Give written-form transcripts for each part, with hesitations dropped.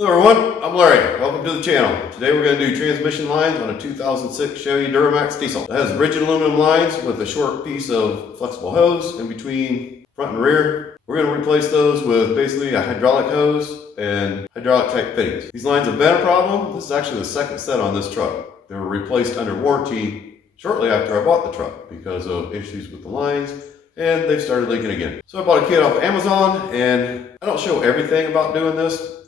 Hello everyone, I'm Larry. Welcome to the channel. Today we're going to do transmission lines on a 2006 Chevy Duramax diesel. It has rigid aluminum lines with a short piece of flexible hose in between front and rear. We're going to replace those with basically a hydraulic hose and hydraulic type fittings. These lines have been a problem. This is actually the second set on this truck. They were replaced under warranty shortly after I bought the truck because of issues with the lines, and they've started leaking again. So I bought a kit off of Amazon, and I don't show everything about doing this.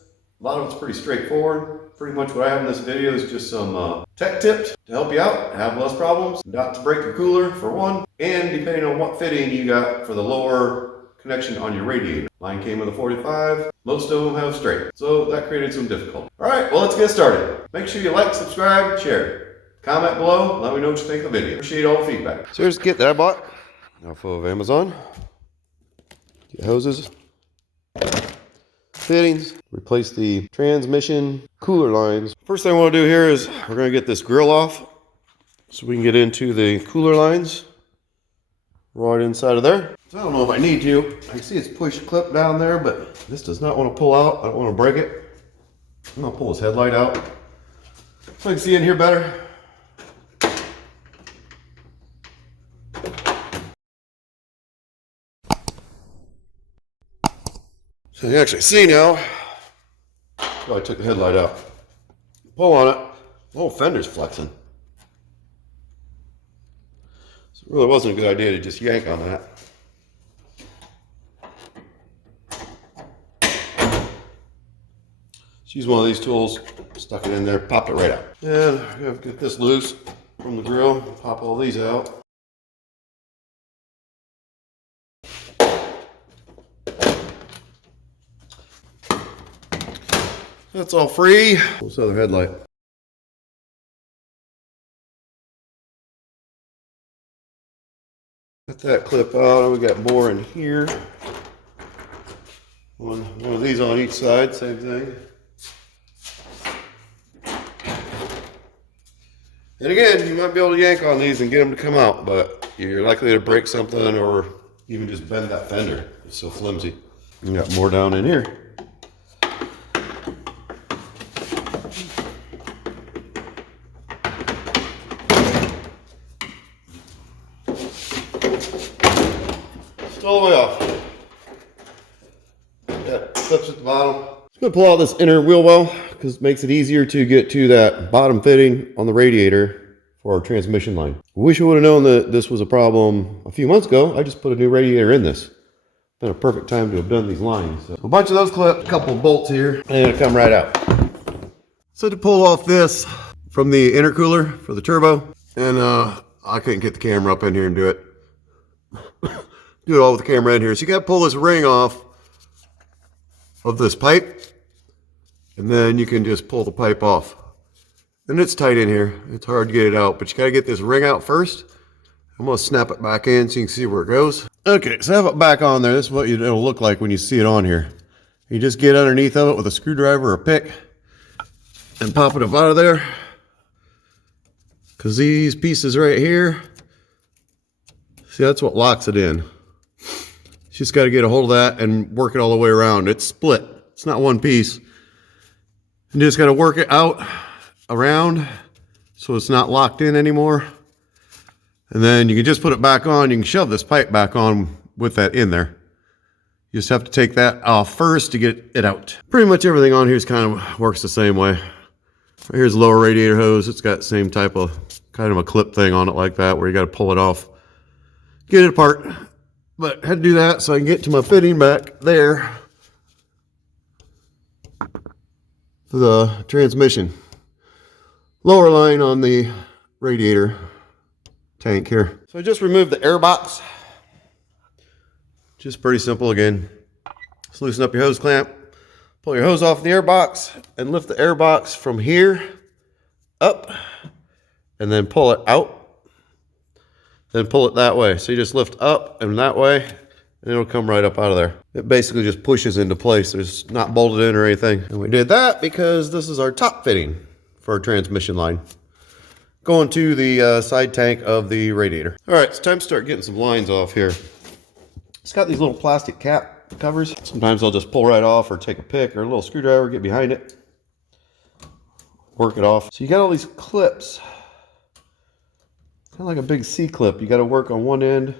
A lot of it's pretty straightforward. Pretty much what I have in this video is just some tech tips to help you out, have less problems, not to break your cooler for one, and depending on what fitting you got for the lower connection on your radiator. Mine came with a 45, most of them have straight, so that created some difficulty. Alright, well let's get started. Make sure you like, subscribe, share. Comment below, let me know what you think of the video. Appreciate all the feedback. So here's the kit that I bought off of Amazon. Get hoses, fittings, replace the transmission cooler lines. First thing I want to do here is we're going to get this grill off so we can get into the cooler lines right inside of there. So I don't know if I need to. I can see it's push clip down there, but this does not want to pull out. I don't want to break it. I'm going to pull this headlight out so I can see in here better. So you actually see now, I took the headlight out. Pull on it, the whole fender's flexing. So it really wasn't a good idea to just yank on that. Just use one of these tools, stuck it in there, popped it right out. And I'm gonna get this loose from the grill, pop all these out. That's all free. This other headlight. Got that clip out. We got more in here. One of these on each side, same thing. And again, you might be able to yank on these and get them to come out, but you're likely to break something or even just bend that fender. It's so flimsy. You got more down in here. All the way off. Got clips at the bottom. I'm going to pull out this inner wheel well because it makes it easier to get to that bottom fitting on the radiator for our transmission line. Wish I would have known that this was a problem a few months ago. I just put a new radiator in this. Been a perfect time to have done these lines. So a bunch of those clips, a couple of bolts here, and it'll come right out. So to pull off this from the intercooler for the turbo, and I couldn't get the camera up in here and do it. Do it all with the camera in here. So you got to pull this ring off of this pipe, and then you can just pull the pipe off. And it's tight in here. It's hard to get it out, but you got to get this ring out first. I'm going to snap it back in so you can see where it goes. Okay, so I have it back on there. This is what it'll look like when you see it on here. You just get underneath of it with a screwdriver or a pick and pop it up out of there. Because these pieces right here, see, that's what locks it in. You just got to get a hold of that and work it all the way around. It's split. It's not one piece. You just got to work it out around so it's not locked in anymore. And then you can just put it back on. You can shove this pipe back on with that in there. You just have to take that off first to get it out. Pretty much everything on here is kind of works the same way. Here's the lower radiator hose. It's got the same type of kind of a clip thing on it like that where you got to pull it off, get it apart. But I had to do that so I can get to my fitting back there for the transmission. Lower line on the radiator tank here. So I just removed the air box. Just pretty simple again. Just loosen up your hose clamp, pull your hose off the air box, and lift the air box from here up, and then pull it out. Then pull it that way. So you just lift up and that way, and it'll come right up out of there. It basically just pushes into place. There's not bolted in or anything. And we did that because this is our top fitting for our transmission line, going to the side tank of the radiator. All right, it's time to start getting some lines off here. It's got these little plastic cap covers. Sometimes I'll just pull right off or take a pick or a little screwdriver, get behind it. work it off. So you got all these clips, kind of like a big C-clip. You got to work on one end,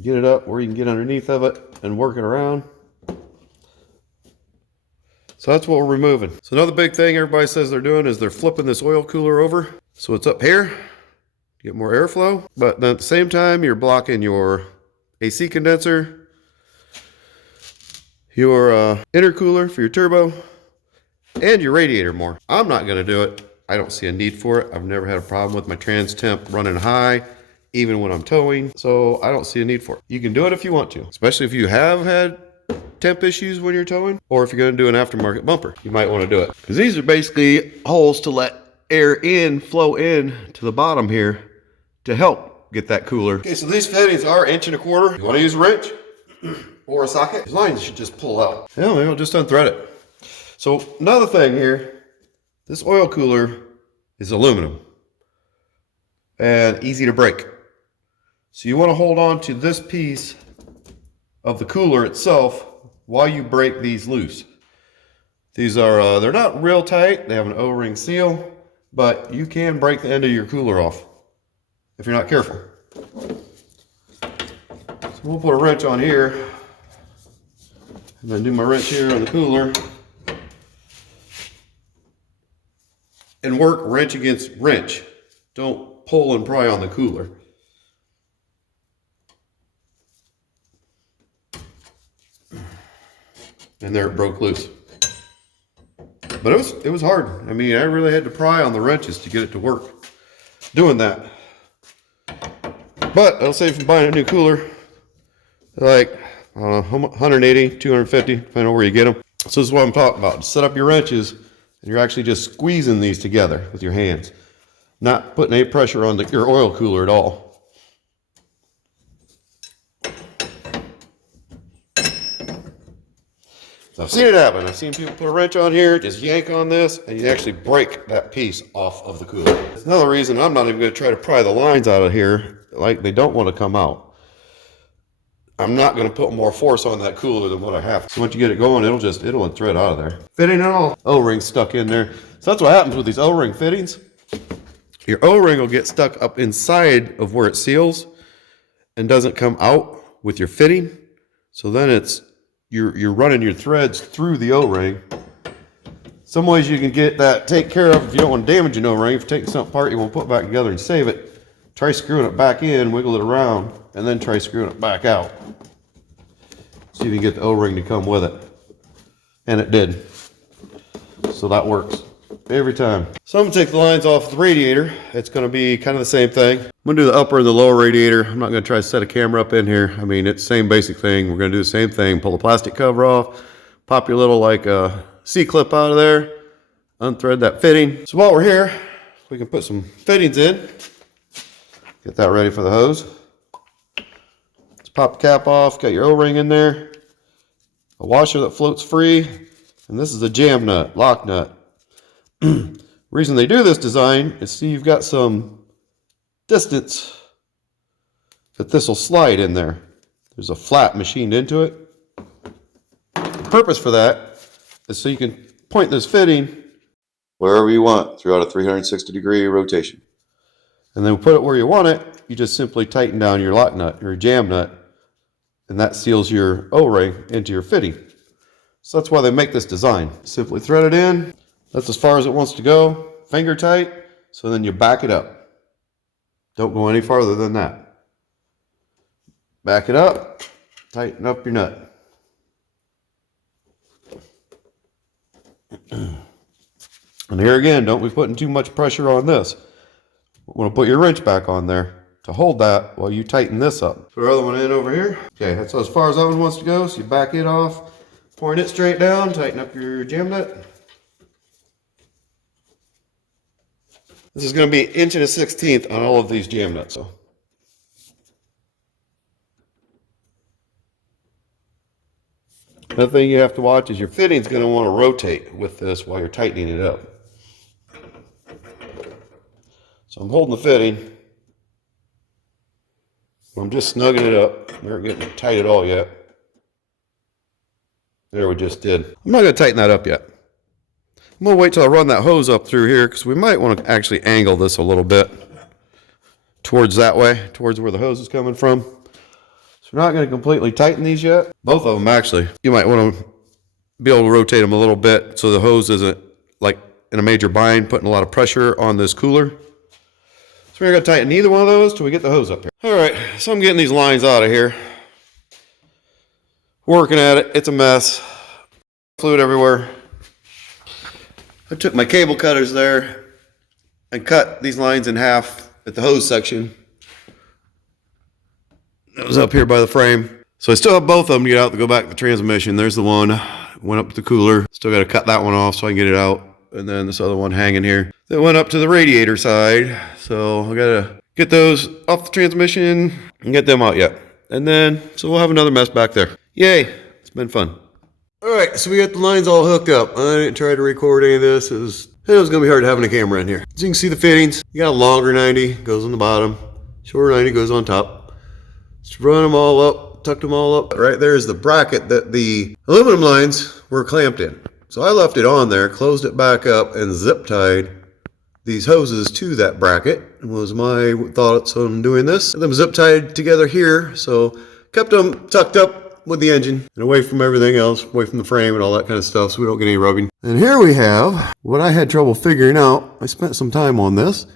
get it up where you can get underneath of it and work it around. So that's what we're removing. So another big thing everybody says they're doing is they're flipping this oil cooler over. So it's up here, get more airflow, but then at the same time, you're blocking your AC condenser, your intercooler for your turbo, and your radiator more. I'm not gonna do it. I don't see a need for it. I've never had a problem with my trans temp running high, even when I'm towing. So I don't see a need for it. You can do it if you want to, especially if you have had temp issues when you're towing, or if you're gonna do an aftermarket bumper, you might wanna do it. Because these are basically holes to let air flow in to the bottom here to help get that cooler. Okay, so these fittings are 1.25 inches. You wanna use a wrench or a socket, these lines should just pull out. Yeah, maybe I'll just unthread it. So another thing here, this oil cooler is aluminum and easy to break. So you wanna hold on to this piece of the cooler itself while you break these loose. These are, they're not real tight. They have an O-ring seal, but you can break the end of your cooler off if you're not careful. So we'll put a wrench on here and then do my wrench here on the cooler and work wrench against wrench. Don't pull and pry on the cooler. And there it broke loose. But it was hard. I mean, I really had to pry on the wrenches to get it to work doing that. But I'll say from buying a new cooler, like, I don't know, 180, 250, depending on where you get them. So this is what I'm talking about. Set up your wrenches, and you're actually just squeezing these together with your hands. Not putting any pressure on your oil cooler at all. So I've seen it happen. I've seen people put a wrench on here, just yank on this, and you actually break that piece off of the cooler. That's another reason I'm not even going to try to pry the lines out of here, like they don't want to come out. I'm not going to put more force on that cooler than what I have. So once you get it going, it'll thread out of there. Fitting and all, O-ring stuck in there. So that's what happens with these O-ring fittings. Your O-ring will get stuck up inside of where it seals and doesn't come out with your fitting. So then you're running your threads through the O-ring. Some ways you can get that taken care of if you don't want to damage an O-ring. If you're taking something apart you want to put back together and save it, try screwing it back in, wiggle it around, and then try screwing it back out. See if you can get the O-ring to come with it. And it did. So that works every time. So I'm going to take the lines off the radiator. It's going to be kind of the same thing. I'm going to do the upper and the lower radiator. I'm not going to try to set a camera up in here. I mean, it's the same basic thing. We're going to do the same thing. Pull the plastic cover off, pop your little like C-clip out of there, unthread that fitting. So while we're here, we can put some fittings in. Get that ready for the hose. Let's pop the cap off. Got your O-ring in there. A washer that floats free. And this is a jam nut, lock nut. Reason they do this design is see you've got some distance that this will slide in there. There's a flat machined into it. The purpose for that is so you can point this fitting wherever you want throughout a 360-degree rotation. And then put it where you want it, you just simply tighten down your lock nut, your jam nut, and that seals your O-ring into your fitting. So that's why they make this design. Simply thread it in. That's as far as it wants to go, finger tight, so then you back it up. Don't go any farther than that. Back it up, tighten up your nut. And here again, don't be putting too much pressure on this. You want to put your wrench back on there to hold that while you tighten this up. Put our other one in over here. Okay, that's as far as that one wants to go, so you back it off, point it straight down, tighten up your jam nut. This is going to be 1 1/16 on all of these jam nuts. So. Another thing you have to watch is your fitting's going to want to rotate with this while you're tightening it up. So I'm holding the fitting. I'm just snugging it up. We aren't getting it tight at all yet. There, we just did. I'm not going to tighten that up yet. I'm gonna wait till I run that hose up through here because we might want to actually angle this a little bit towards that way, towards where the hose is coming from. So we're not going to completely tighten these yet. Both of them actually. You might want to be able to rotate them a little bit so the hose isn't like in a major bind, putting a lot of pressure on this cooler. So we're going to tighten either one of those till we get the hose up here. All right, so I'm getting these lines out of here. Working at it. It's a mess. Fluid everywhere. I took my cable cutters there and cut these lines in half at the hose section. It was up here by the frame. So I still have both of them to get out to go back to the transmission. There's the one. Went up to the cooler. Still got to cut that one off so I can get it out. And then this other one hanging here. That went up to the radiator side. So I got to get those off the transmission and get them out yet. And then, so we'll have another mess back there. Yay. It's been fun. All right, so we got the lines all hooked up. I didn't try to record any of this. It was going to be hard having a camera in here. As you can see the fittings, you got a longer 90, goes on the bottom. Shorter 90 goes on top. Just run them all up, tucked them all up. Right there is the bracket that the aluminum lines were clamped in. So I left it on there, closed it back up, and zip tied these hoses to that bracket. It was my thoughts on doing this. And them zip tied together here, so kept them tucked up with the engine and away from everything else, away from the frame and all that kind of stuff, so we don't get any rubbing. And here we have what I had trouble figuring out. I spent some time on this.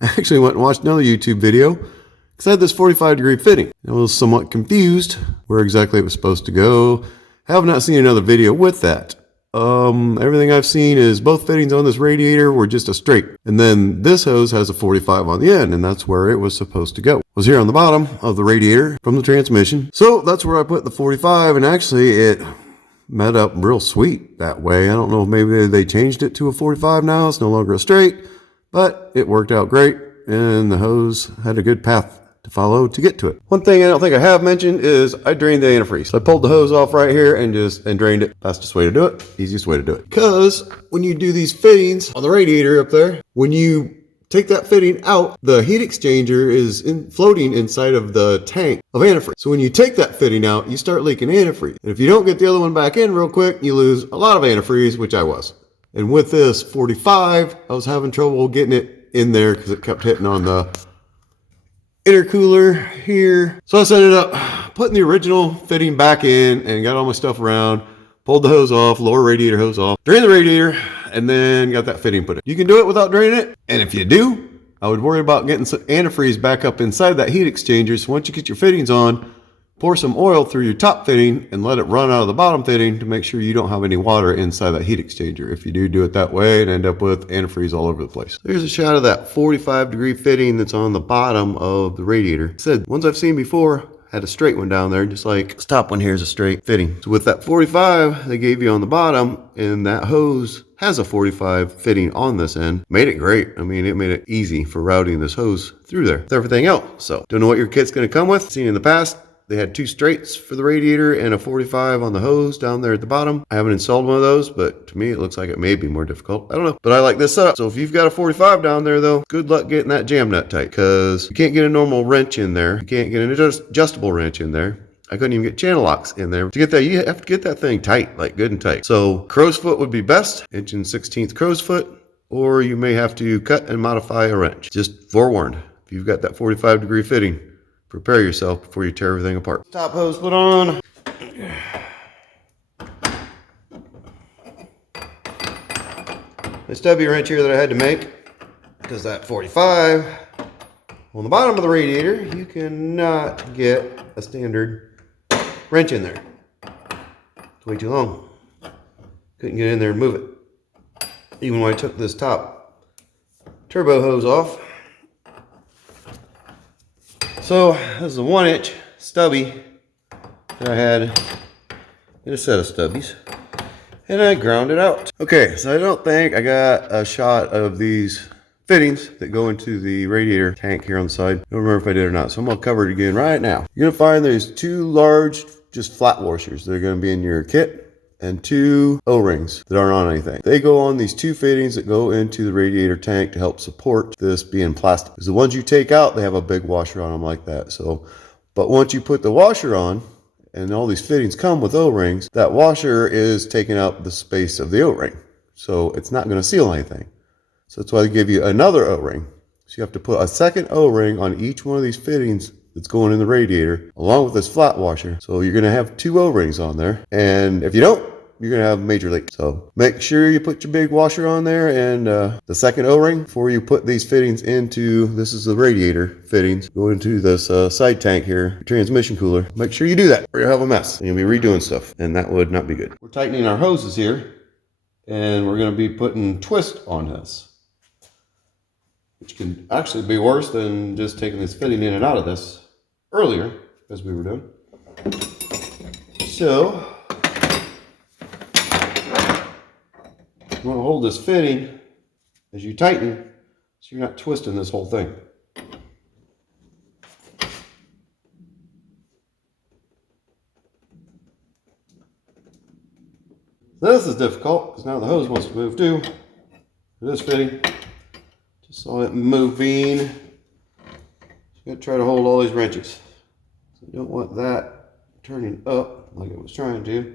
I actually went and watched another YouTube video because I had this 45-degree fitting. I was somewhat confused where exactly it was supposed to go. I have not seen another video with that. Everything I've seen is both fittings on this radiator were just a straight. And then this hose has a 45 on the end, and that's where it was supposed to go. It was here on the bottom of the radiator from the transmission. So that's where I put the 45, and actually it met up real sweet that way. I don't know if maybe they changed it to a 45 now. It's no longer a straight, but it worked out great, and the hose had a good path to follow to get to it. One thing I don't think I have mentioned is I drained the antifreeze. So I pulled the hose off right here and drained it. Fastest way to do it, easiest way to do it. Because when you do these fittings on the radiator up there, when you take that fitting out, the heat exchanger is floating inside of the tank of antifreeze. So when you take that fitting out, you start leaking antifreeze. And if you don't get the other one back in real quick, you lose a lot of antifreeze, which I was. And with this 45, I was having trouble getting it in there because it kept hitting on the intercooler here. So I set it up, putting the original fitting back in and got all my stuff around, pulled the hose off, lower radiator hose off, drained the radiator, and then got that fitting put in. You can do it without draining it. And if you do, I would worry about getting some antifreeze back up inside that heat exchanger. So once you get your fittings on, pour some oil through your top fitting and let it run out of the bottom fitting to make sure you don't have any water inside that heat exchanger. If you do it that way, and end up with antifreeze all over the place. There's a shot of that 45-degree fitting that's on the bottom of the radiator. It said, ones I've seen before had a straight one down there, just like this top one here is a straight fitting. So with that 45 they gave you on the bottom, and that hose has a 45 fitting on this end, made it great. I mean, it made it easy for routing this hose through there with everything else. So don't know what your kit's going to come with. Seen in the past, they had two straights for the radiator and a 45 on the hose down there at the bottom. I haven't installed one of those, but to me, it looks like it may be more difficult. I don't know, but I like this setup. So if you've got a 45 down there though, good luck getting that jam nut tight, because you can't get a normal wrench in there. You can't get an adjustable wrench in there. I couldn't even get channel locks in there. To get that, you have to get that thing tight, like good and tight. So crow's foot would be best, 1 16" crow's foot, or you may have to cut and modify a wrench. Just forewarned, if you've got that 45-degree fitting, prepare yourself before you tear everything apart. Top hose put on. A stubby wrench here that I had to make, because that 45 on the bottom of the radiator, you cannot get a standard wrench in there. It's way too long. Couldn't get in there and move it. Even when I took this top turbo hose off. So this is a 1-inch stubby that I had in a set of stubbies, and I ground it out. Okay, so I don't think I got a shot of these fittings that go into the radiator tank here on the side. I don't remember if I did or not, so I'm gonna cover it again right now. You're gonna find there's 2 large, just flat washers that are gonna be in your kit, and 2 O-rings that aren't on anything. They go on these 2 fittings that go into the radiator tank to help support this being plastic. Because the ones you take out, they have a big washer on them like that. So, but once you put the washer on, and all these fittings come with O-rings, that washer is taking up the space of the O-ring. so it's not going to seal anything. So that's why they give you another O-ring. So you have to put a second O-ring on each one of these fittings that's going in the radiator, along with this flat washer. So you're going to have 2 O-rings on there. And if you don't, you're going to have major leaks. So make sure you put your big washer on there and the second O-ring before you put these fittings into, this is the radiator fittings, go into this side tank here, transmission cooler. Make sure you do that or you'll have a mess and you'll be redoing stuff, and that would not be good. We're tightening our hoses here, and we're going to be putting twist on this, which can actually be worse than just taking this fitting in and out of this earlier, as we were doing. So you want to hold this fitting as you tighten so you're not twisting this whole thing. This is difficult because now the hose wants to move too. It is fitting. Just saw it moving. You got to try to hold all these wrenches. So you don't want that turning up like it was trying to.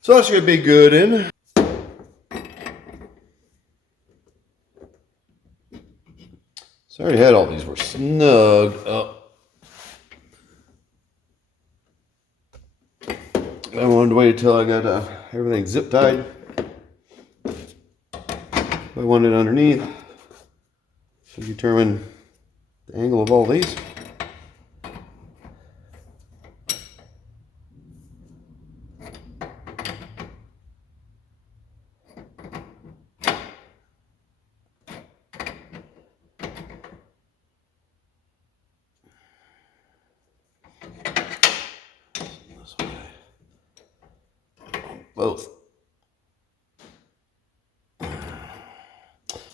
So that should be good in. So I already had all these were snugged up. I wanted to wait until I got everything zip tied. I wanted it underneath to determine the angle of all these. Both.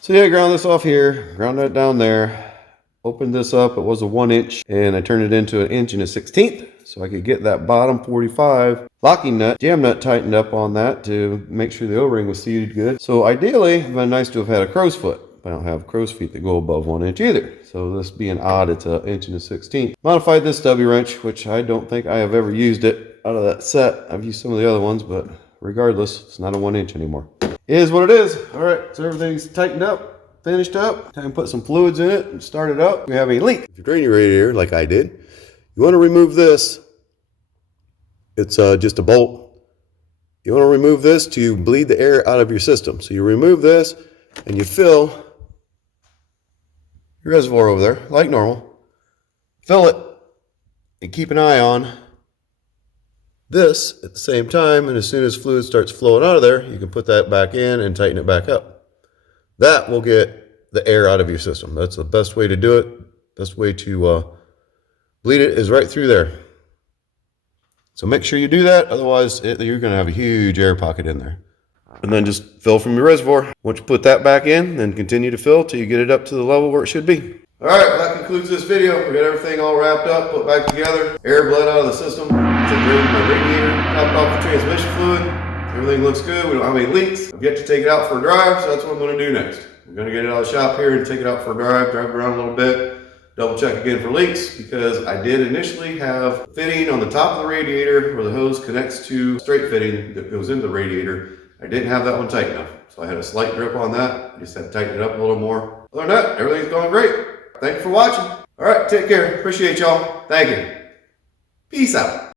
So yeah, ground this off here, ground that down there, opened this up. It was a 1 inch and I turned it into 1 inch and 1/16 so I could get that bottom 45 locking nut, jam nut tightened up on that to make sure the O-ring was seated good. So ideally, it'd been nice to have had a crow's foot. I don't have crow's feet that go above 1 inch either. So this being odd, it's 1 inch and 1/16. Modified this stubby wrench, which I don't think I have ever used it out of that set. I've used some of the other ones, but regardless, it's not a 1 inch anymore. It is what it is. All right, so everything's tightened up, finished up. Time to put some fluids in it and start it up. We have a leak. If you drain your radiator like I did, you want to remove this. It's just a bolt. You want to remove this to bleed the air out of your system. So you remove this and you fill your reservoir over there like normal. Fill it and keep an eye on this at the same time, and as soon as fluid starts flowing out of there, you can put that back in and tighten it back up. That will get the air out of your system. That's the best way to do it. Best way to bleed it is right through there. So make sure you do that, otherwise you're going to have a huge air pocket in there. And then just fill from your reservoir. Once you put that back in, then continue to fill till you get it up to the level where it should be. All right, well, that concludes this video. We got everything all wrapped up, put back together. Air bled out of the system. Drained my radiator, topped off the transmission fluid. Everything looks good. We don't have any leaks. I've yet to take it out for a drive, so that's what I'm going to do next. I'm going to get it out of the shop here and take it out for a drive it around a little bit. Double check again for leaks, because I did initially have fitting on the top of the radiator where the hose connects to straight fitting that goes into the radiator. I didn't have that one tight enough, so I had a slight drip on that. I just had to tighten it up a little more. Other than that, everything's going great. Thank you for watching. All right, take care. Appreciate y'all. Thank you. Peace out.